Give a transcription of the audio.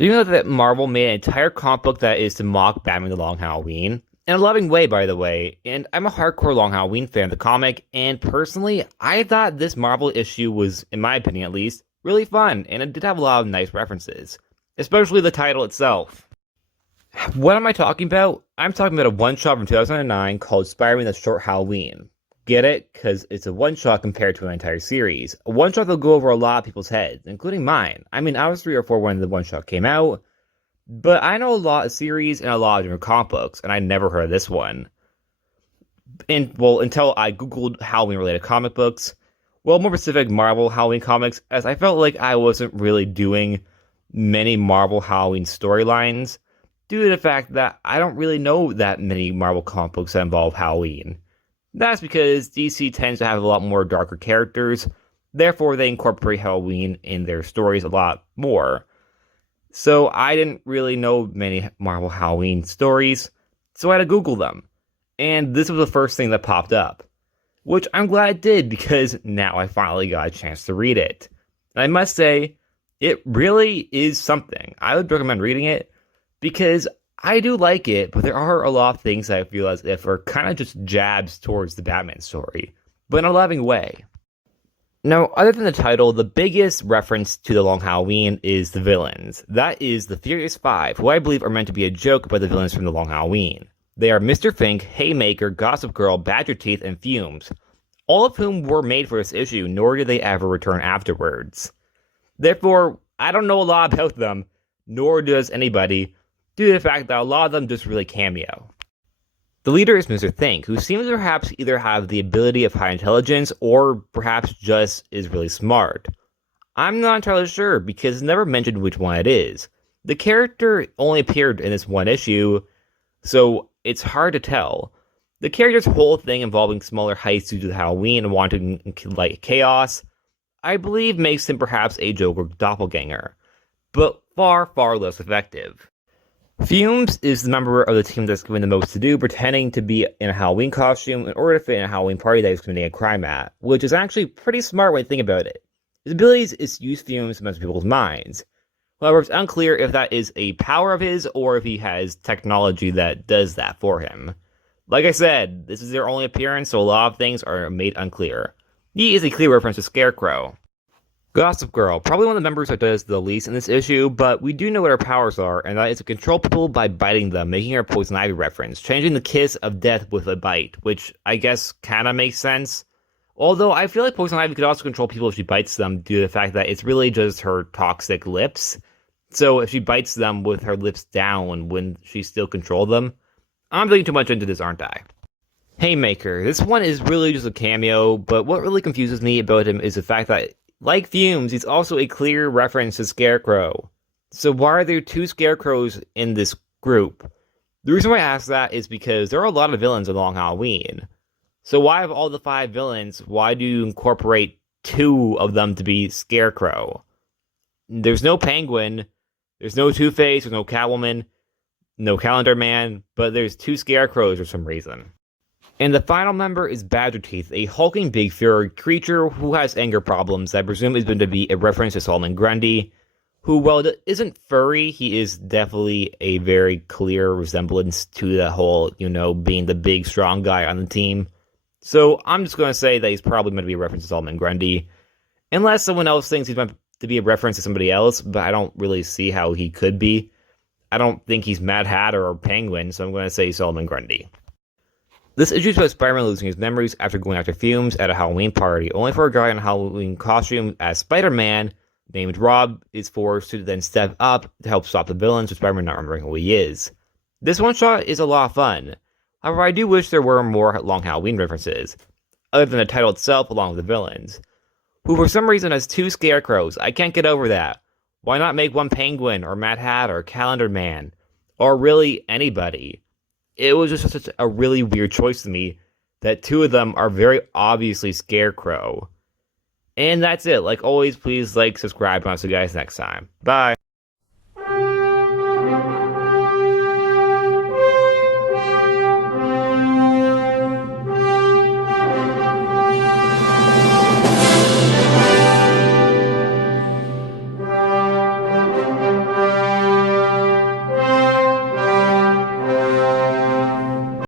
Do you know that Marvel made an entire comic book that is to mock Batman the Long Halloween? In a loving way, by the way. And I'm a hardcore Long Halloween fan of the comic, and personally, I thought this Marvel issue was, in my opinion at least, really fun, and it did have a lot of nice references, especially the title itself. What am I talking about? I'm talking about a one-shot from 2009 called Spider-Man the Short Halloween. Get it? Because it's a one-shot compared to an entire series. A one-shot that'll go over a lot of people's heads, including mine. I mean, I was 3 or 4 when the one-shot came out, but I know a lot of series and a lot of different comic books, and I never heard of this one. And, well, until I googled Halloween-related comic books. Well, more specific, Marvel Halloween comics, as I felt like I wasn't really doing many Marvel Halloween storylines, due to the fact that I don't really know that many Marvel comic books that involve Halloween. That's because DC tends to have a lot more darker characters, therefore they incorporate Halloween in their stories a lot more. So I didn't really know many Marvel Halloween stories, so I had to Google them. And this was the first thing that popped up, which I'm glad it did because now I finally got a chance to read it. And I must say, it really is something. I would recommend reading it because I do like it, but there are a lot of things that I feel as if are kind of just jabs towards the Batman story, but in a loving way. Now, other than the title, the biggest reference to the Long Halloween is the villains. That is the Furious Five, who I believe are meant to be a joke about the villains from the Long Halloween. They are Mr. Fink, Haymaker, Gossip Girl, Badger Teeth, and Fumes, all of whom were made for this issue, nor did they ever return afterwards. Therefore, I don't know a lot about them, nor does anybody, due to the fact that a lot of them just really cameo. The leader is Mr. Think, who seems to perhaps either have the ability of high intelligence or perhaps just is really smart. I'm not entirely sure because it's never mentioned which one it is. The character only appeared in this one issue, so it's hard to tell. The character's whole thing involving smaller heists due to Halloween and wanting like chaos, I believe makes him perhaps a Joker doppelganger, but far, far less effective. Fumes is the member of the team that's given the most to do, pretending to be in a Halloween costume in order to fit in a Halloween party that he's committing a crime at, which is actually pretty smart when you think about it. His abilities is to use fumes to mess with people's minds. However, it's unclear if that is a power of his or if he has technology that does that for him. Like I said, this is their only appearance, so a lot of things are made unclear. He is a clear reference to Scarecrow. Gossip Girl, probably one of the members that does the least in this issue, but we do know what her powers are, and that is to control people by biting them, making her a Poison Ivy reference, changing the kiss of death with a bite, which I guess kinda makes sense. Although I feel like Poison Ivy could also control people if she bites them due to the fact that it's really just her toxic lips. So if she bites them with her lips down, wouldn't she still control them? I'm thinking too much into this, aren't I? Haymaker, this one is really just a cameo, but what really confuses me about him is the fact that like Fumes, he's also a clear reference to Scarecrow. So why are there 2 Scarecrows in this group? The reason why I ask that is because there are a lot of villains in Long Halloween. So why of all the 5 villains, why do you incorporate 2 of them to be Scarecrow? There's no Penguin, there's no Two-Face, there's no Catwoman, no Calendar Man, but there's 2 Scarecrows for some reason. And the final member is Badger Teeth, a hulking big furry creature who has anger problems that I presume is meant to be a reference to Solomon Grundy, who, while isn't furry, he is definitely a very clear resemblance to the whole, being the big strong guy on the team. So I'm just going to say that he's probably meant to be a reference to Solomon Grundy, unless someone else thinks he's meant to be a reference to somebody else, but I don't really see how he could be. I don't think he's Mad Hatter or Penguin, so I'm going to say Solomon Grundy. This issue is about Spider-Man losing his memories after going after Fumes at a Halloween party, only for a guy in a Halloween costume as Spider-Man, named Rob, is forced to then step up to help stop the villains, with Spider-Man not remembering who he is. This one-shot is a lot of fun. However, I do wish there were more Long Halloween references, other than the title itself along with the villains, who for some reason has 2 Scarecrows. I can't get over that. Why not make one Penguin, or Mad Hatter, or Calendar Man, or really anybody? It was just such a really weird choice to me that 2 of them are very obviously Scarecrow. And that's it. Like always, please like, subscribe, and I'll see you guys next time. Bye.